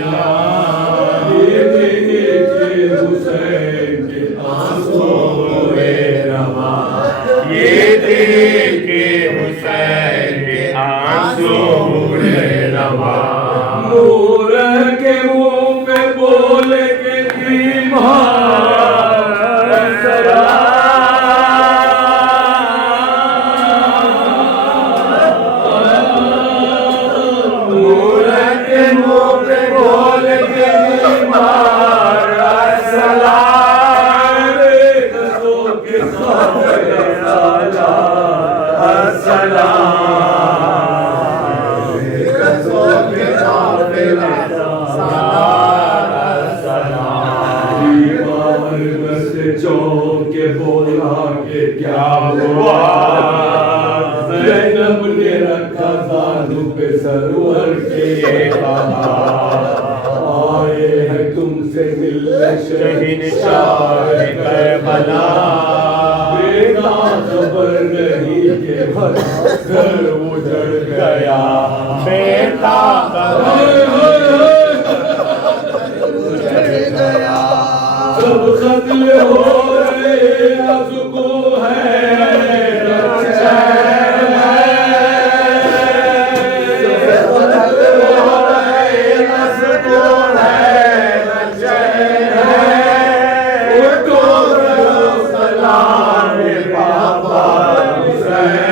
ये देखे हुसैन के आंसू हुए रवा, ये देखे हुसैन के आंसू हुए रवा। नूर के मुंह पे बोल के चौक के बोला के क्या हुआ, ज़ैनब ने रखा साधु पे सरवर के आए हैं तुमसे मिलने शहंशाह करबला। बेटा खबर नहीं के घर उजड़ गया, बेटा सब कत्ल हो रहे अज़को है चैन बाबा हुसैन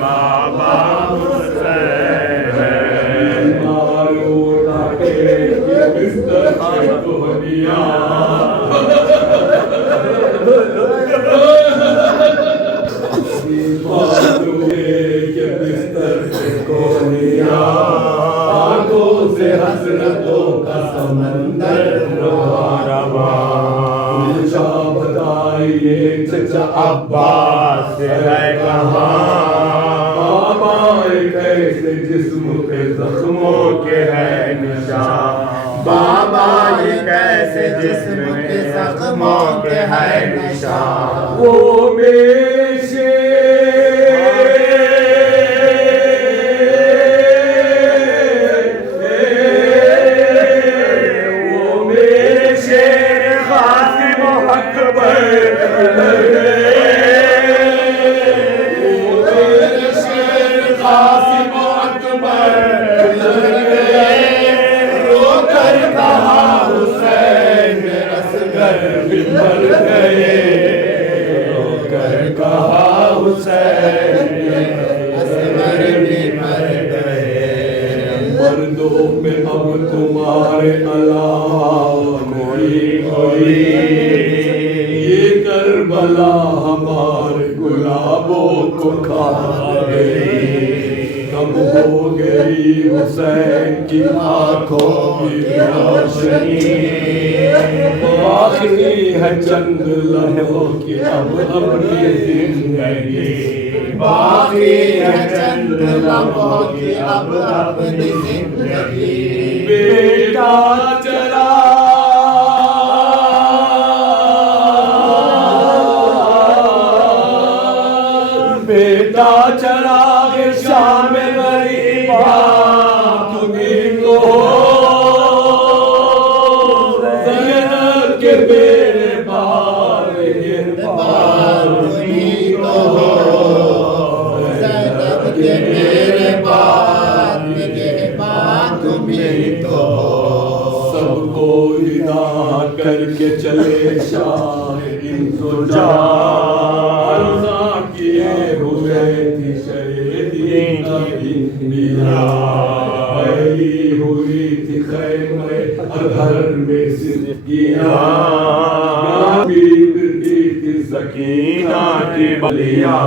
बाबा आंखों से हसरतों का समंदर रवा। बताइए चचा अब्बास है कहाँ, बाबा कैसे जिस्म पे जख्मों के है निशान, बाबा ये कैसे जिस्म के जख्मों के है निशान। वो मेरे शेर क़ासिम अकबर मर्दों में अब तुम्हारे अलावा कोई, ये करबला हमारे गुलाबों को खा गई। कम हो गई हुसैन की आंखों की रोशनी, आखिरी है चंद लम्हों की अब अपनी जिंदगी, बाकी है चंद लम्हों की अब अपनी जिंदगी। बेटा चला बेटा चला के शाम गरीबा तुम्हीं को, ज़ैनब के मेरे बार तुम्हीं को, ज़ैनब के मेरे बाद तुम्हीं को। सबको विदा करके चले शाह इंतजार किए हुए थी शहीदी आई हुई थी खैमे अधर में सिद्धियाँ बीतती थी सकीना की बलियाँ,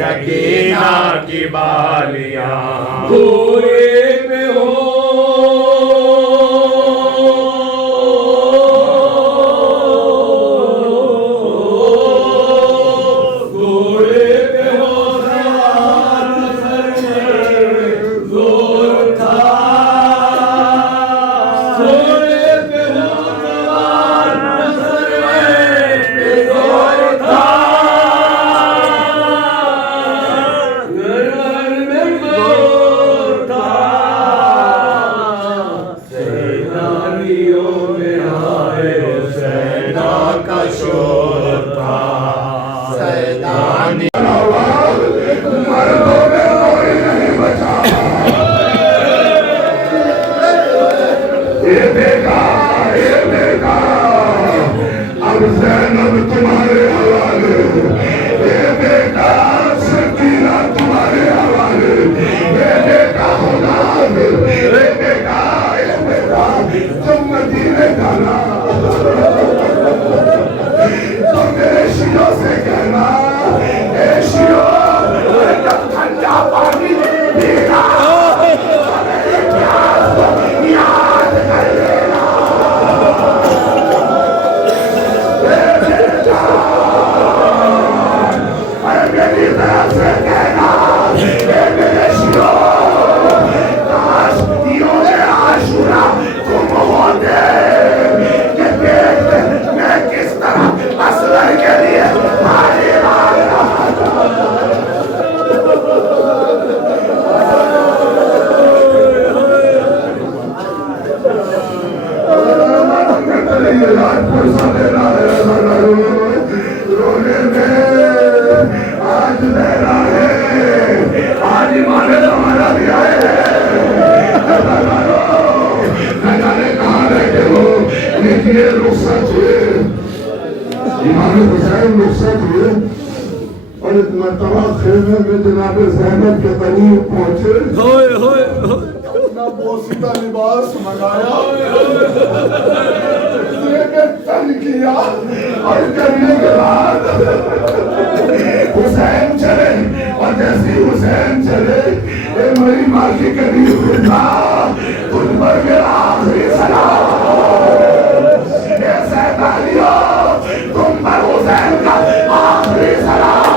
सकीना की बालियाँ। घोड़े पे हो गलियों में आए हुसैना का शोर था। सैदानी मर्दों में कोई नहीं बचा। ये देखा अब ज़ैनब तुम्हारे हवाले, ये देखा सकीना तुम्हारे हवाले, ये देखा खुदा, ये देखा तुम मदीने जाना तो मेरे शियों से कहना, ए शियों जब ठंडा पानी पीना याद कर लेना। मेरी तरफ से कहना, मेरे शियों काश यों आशुरा तुम होते कि देखते मैं किस तरह असगर के लिए हाजिर आ रहा था। रोने में आज लहरा है, आज इमाम हमारा भी आए हैं। न जाने कहाँ बैठे हो, लीजिए रुखसत हुए इमाम हुसैन, रुखसत हुए और एक मरतबा खेमे में जनाब ज़ैनब के करीब पहुंचे। अपना पोसीदा लिबास मंगाया, तन किया और करने के बाद हुसैन चले और जैसे हुसैन चले मेरी माँ की करीब था, तुझ पर मेरा आखिरी सलाम। तुम पर हुसैन का आखिरी सलाम।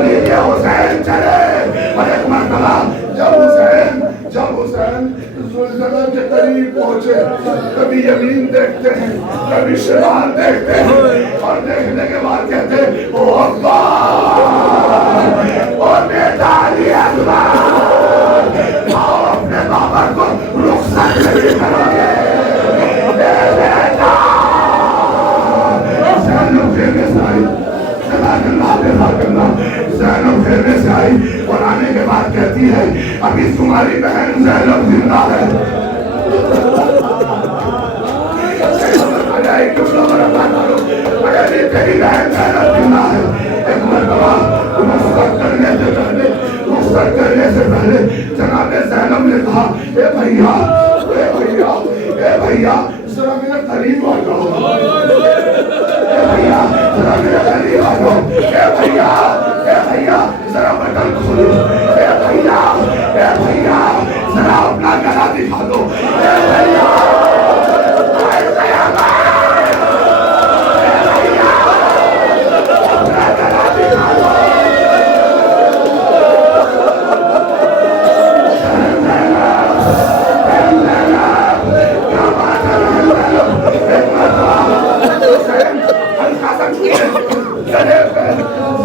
लीजिए हुसैन चले और एक मरतबा जब हुसैन ज़ुल्ज़ला के करीब पहुंचे, कभी यमीन देखते हैं, कभी शिमाल देखते हैं और देखने के बाद कहते हैं ओ अल्लाह, ओ बेटा अली अकबर, आओ अपने बाबा को रुखसत नहीं करोगे। बेटा ज़ैनब फेरने से आई, ज़ैनब फेरने से आई और आने के बाद कहती है अभी तुम्हारी बहन ज़ैनब जिंदा है। अगर ये तेरी बहन ज़ैनब जिंदा है, एक मरतबा रुखसत करने से पहले जनाब ज़ैनब ने कहा ए भैया जरा मेरे करीब आ जाओ, भैया जरा मेरे करीब आ जाओ, भैया जरा बटन खोलो, भैया जरा अपना गला दिखा दो, भैया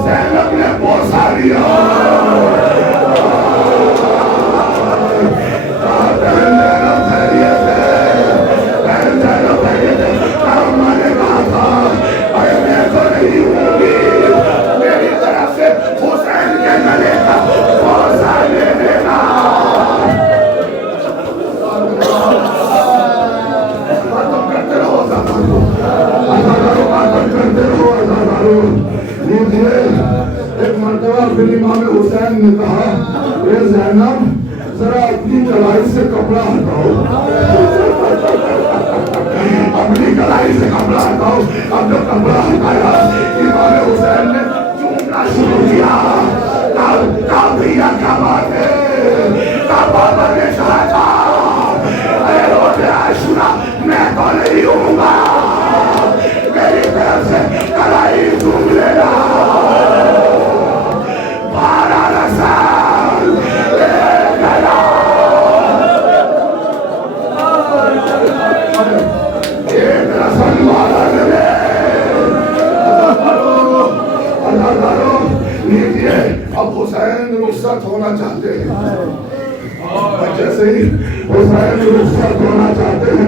ज़ैनब ने बोसा लिया, मेरी तरफ से हुसैन के गले का बोसा ले लेना। करते रहो एक मरतबा फिर इमाम हुसैन ने कहा ए ज़ैनब जरा अपनी कलाई से कपड़ा हटाओ, अपनी कलाई से कपड़ा हटाओ। अब जब कपड़ा हटाया इमाम हुसैन ने चूमना शुरू किया। भैया क्या बात है, बाबा ने कहा आशुरा मैं तो नहीं हूँगा, मेरी तरफ से कलाई चूम लेना। 12 साल एक रसन वाला लीजिए। अब हुसैन रुखसत होना चाहते हैं, जैसे ही हुसैन रुखसत होना चाहते हैं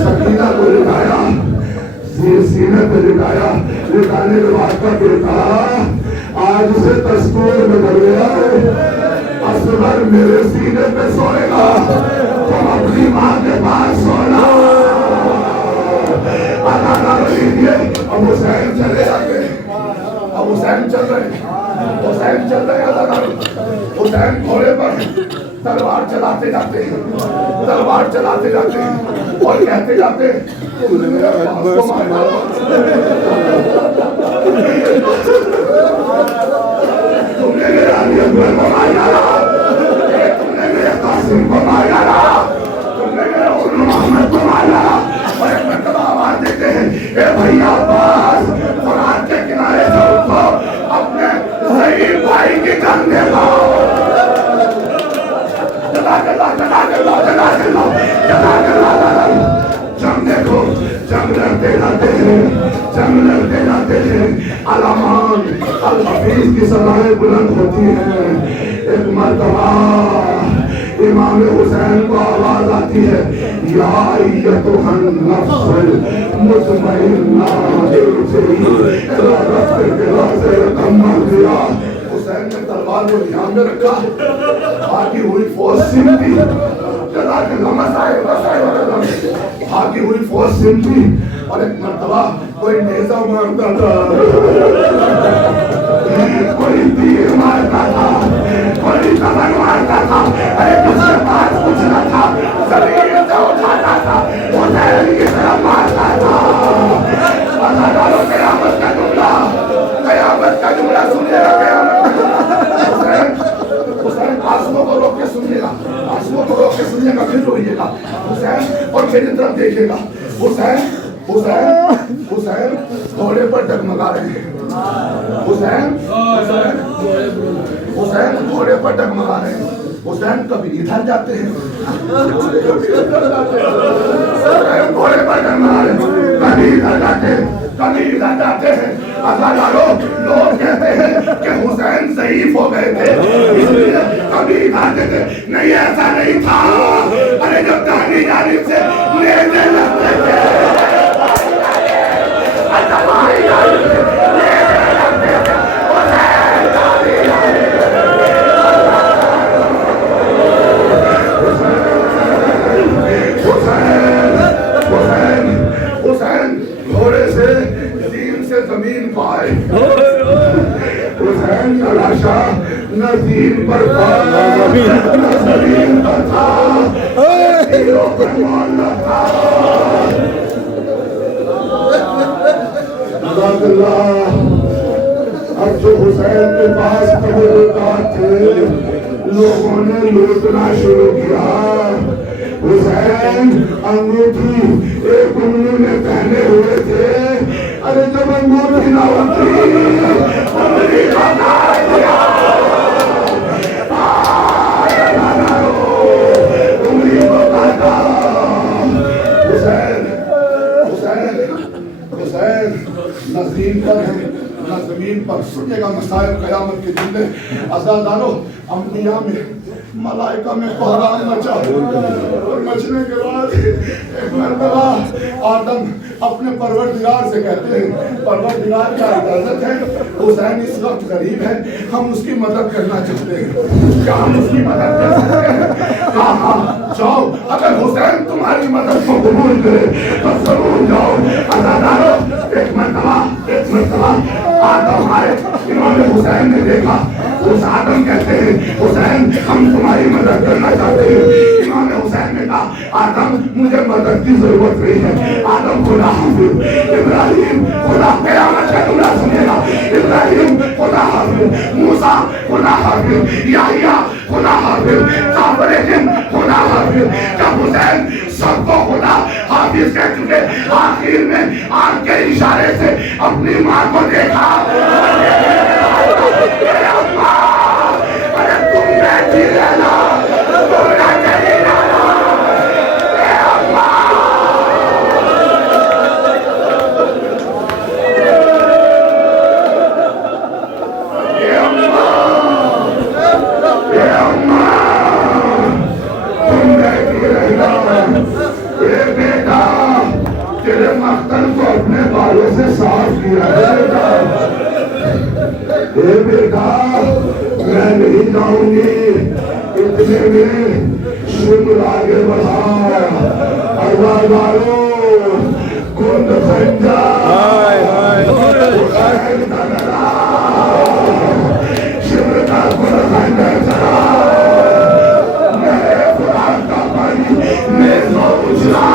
सकीना को लिटाया, सीने पे लिटाया, लिटाने के बाद का बेटा आज से दस्तूर बदल गया है, असगर मेरे सीने पे सोएगा, तुम अपनी माँ के पास सोना। अब हुसैन चले जाते, अब हुसैन चल रहे, हुसैन चल रहे, हुसैन घोड़े पर तलवार चलाते जाते, तलवार चलाते जाते और कहते जाते तुमने मेरा बाप को मारा, तुमने मेरा अली अकबर को मारा, तुमने मेरे कासिम को मारा, तुमने मेरे उल्लू मोहम्मद को मारा। और एक मरतबा आवाज देते हैं, ए भैया अब्बास कुरान के किनारे से उठो, अपने सही भाई की जंग देखो। जंग देखो, जंग लड़ते जाते हैं, जंग लड़ते जाते हैं, अलामान अल हफीज की सलाहें बुलंद होती हैं। एक मरतबा इमाम हुसैन को आवाज आती है, या अय्युहन नफ्सुल मुतमइन्ना हुसैन ने तलवार को ध्यान में रखा, भागी हुई फौज सिमटी, भागी हुई फौज सिमटी और एक मरतबा कोई नेजा मारता था, कोई तीर मारता था, कोई कमर मारता था, अरे उसके पास कुछ न था, जमीन से उठाता था, हुसैन की तरफ मारता था। कयामत का जुमला, कयामत का जुमला सुनिएगा, कयामत हुसैन आंसुओं को रोक के सुनिएगा, आंसुओं को रोक के सुनिएगा, फिर रोइएगा हुसैन और मेरी तरफ देखिएगा। हुसैन हुसैन हुसैन घोड़े पर डगमगा रहे हैं, हुसैन हुसैन घोड़े पर डगमगा रहे हैं। हुसैन कभी इधर जाते हैं, घोड़े पर डगमगा रहे हैं, कभी इधर जाते हैं, कभी इधर जाते हैं। अज़ादारों, लोग कहते हैं कि हुसैन ज़ईफ हो गए थे, इसलिए कभी इधर थे। नहीं, ऐसा नहीं था। अरे जब दानी जानिब से नेज़े लगते थे, हुसैन घोड़े से ज़मीन से जमीन पाए, हुसैन का लाशा न ज़मीन पर था, न ज़मीन पर था, तीरों पर मुअल्लक़ था। अब जो हुसैन के पास तबरुकात थे, लोगों ने लूटना शुरू किया। हुसैन अंगूठी एक उंगली में पहने हुए थे, अरे जब अंगूठी ना होती उंगली का काट दिया, उंगली को काटा। हुसैन हुसैन हुसैन न ज़मीन पर है न ज़मीन पर। सुनिएगा मसाइल क़यामत के जुमले। अज़ादारों, अंबिया में मलाइका में कोहराम मचा और मचने के बाद एक मरतबा आदम अपने परवरदिगार से कहते हैं, परवरदिगार क्या इजाजत है, हुसैन इस वक्त गरीब है, हम उसकी मदद करना चाहते हैं, क्या हम उसकी मदद कर सकते हैं? कहा जाओ, अगर हुसैन तुम्हारी मदद को कबूल करे तो जरूर जाओ। अज़ादारों, एक मरतबा आदम आए, इन्होंने हुसैन ने देखा, उस आदम कहते हैं, हुसैन हम तुम्हारी मदद करना चाहते हैं। इन्होंने हुसैन ने कहा, आदम मुझे मदद की जरूरत नहीं है। आदम खुदा हाफिज, इब्राहिम खुदा, क़यामत का जुमला सुनिएगा, इब्राहिम खुदा हाफिज, मूसा खुदा हाफिज, याहिया खुदा हाफिज, इब्राहिम खुदा हाफिज। जब हुसैन सबको खुदा हाफिज कह चुके, आखिर में आंख के इशारे से अपनी माँ को देखा, अरे तुम बैठी रहना, बेटा ये बेटा मैं नहीं जाऊंगी, इतने में शुक्र आगे बढ़ा। अरबादारो कुंद संजा शिव का कुंद संजा चला, मेरे कुरान का पानी मैं सो उछला,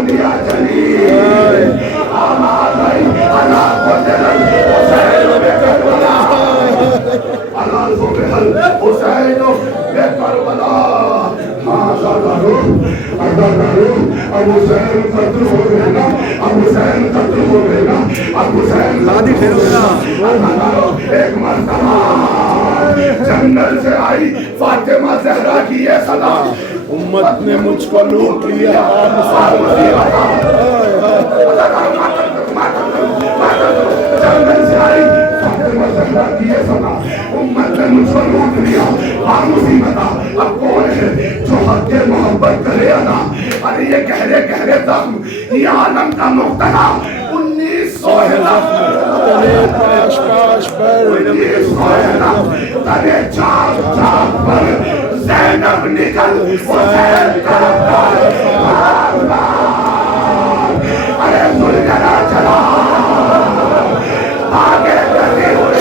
दिया चली जंगल से आई फातिमा ज़हरा की ये सदा, उम्मत ने मुझको लूट लिया। जंगल से आई फातिमा ज़हरा की ये सदा, उम्मत ने मुझको लूट लिया। और मुसीबत अब कौन है जो हक के मोहब्बत करे अदा। अरे ये गहरे गहरे जख्म ये आलम का मुक्तदा 1911 तने चाक चाक पर ज़ैनब निकल हुसैन का अरे मुलगरा चला आगे करती हुई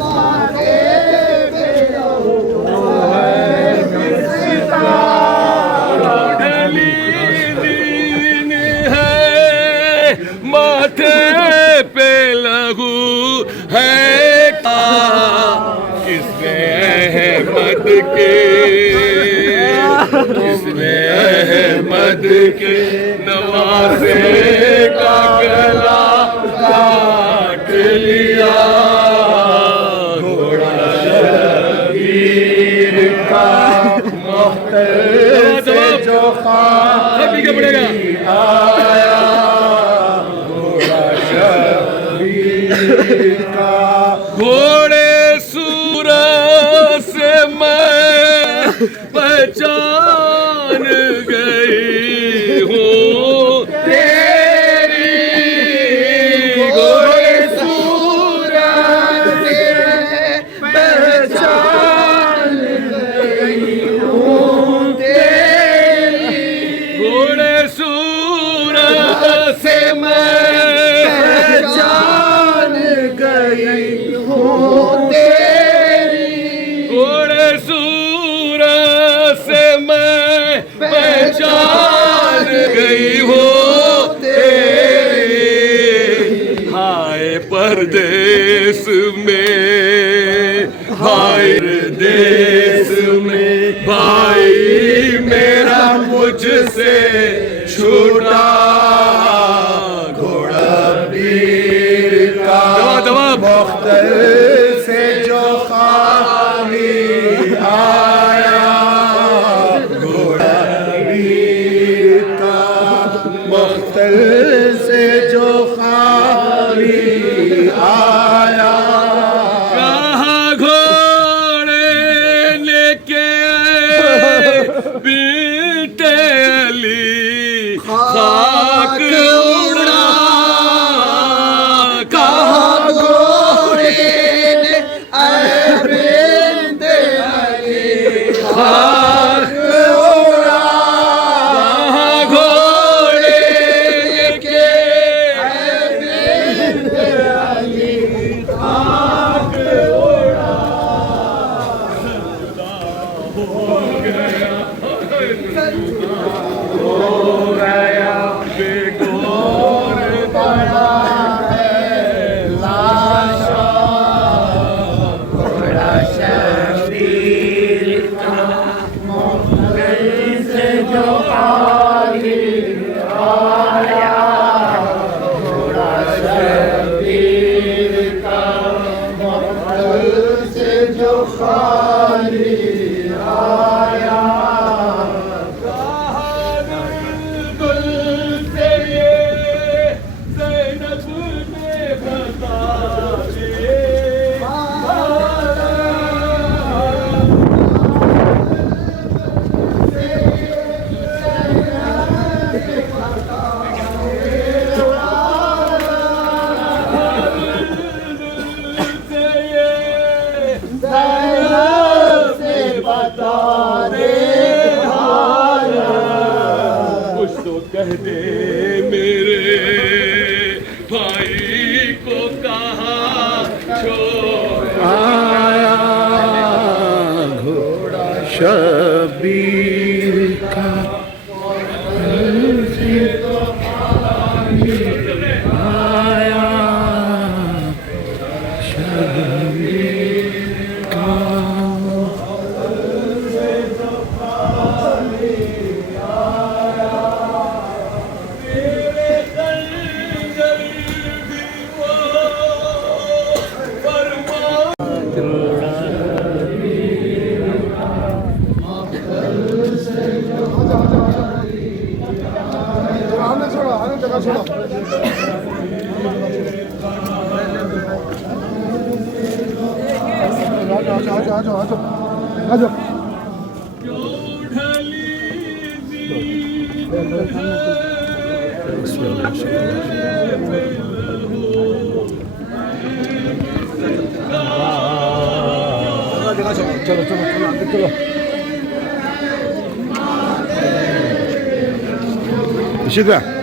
माथे लहू है किसने अहमद के नवासे का गला काट लिया घोड़ा शबीर का मोहतर से जो खाली आया घोड़ा शबीर का घोड़े सूरत से मैं पहचान गई हूँ तेरी घोड़े सूरत से पहचान गई हूँ तेरी घोड़े सूरत से मैं पहचान गई हूँ तेरी घोड़े सूरत से मैं पहचान गई हूँ तेरी हाय परदेश में हाय देश में भाई मेरा मुझसे छूटा घोड़ा वीर का मुख्तर से जो खाली आया घोड़ा वीर का मुख्तर से जो खाली आया कहाँ घोड़े लेके बीते अली खाक उड़ा कहाँ घोड़े बीते अली खाक उड़ा कहाँ घोड़े लेके बीते अली खाक उड़ा हो गया बेगोर पड़ा है लाशा घोड़ा शबीर का मोहब्बत से जो खाली आया घोड़ा शबीर का मोहब्बत से जो खाली आया कुछ तो कह दे मेरे भाई को कहाँ छोड़ आया घोड़ा शबीर का आया शबीर का चलो Şurada.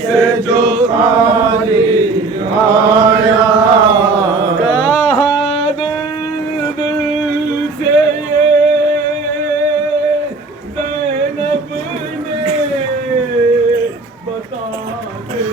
से जो खाली आया, कहा दिल से ये ज़ैनब ने बता दे।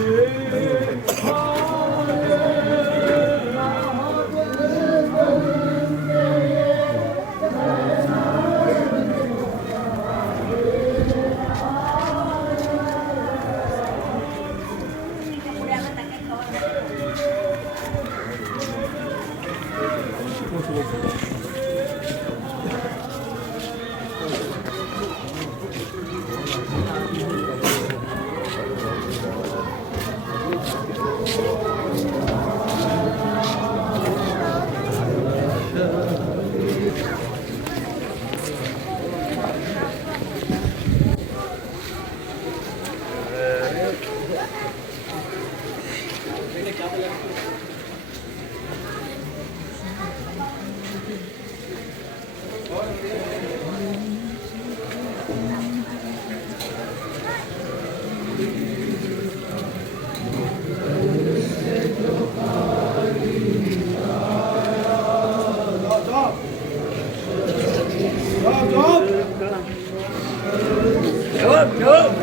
Go!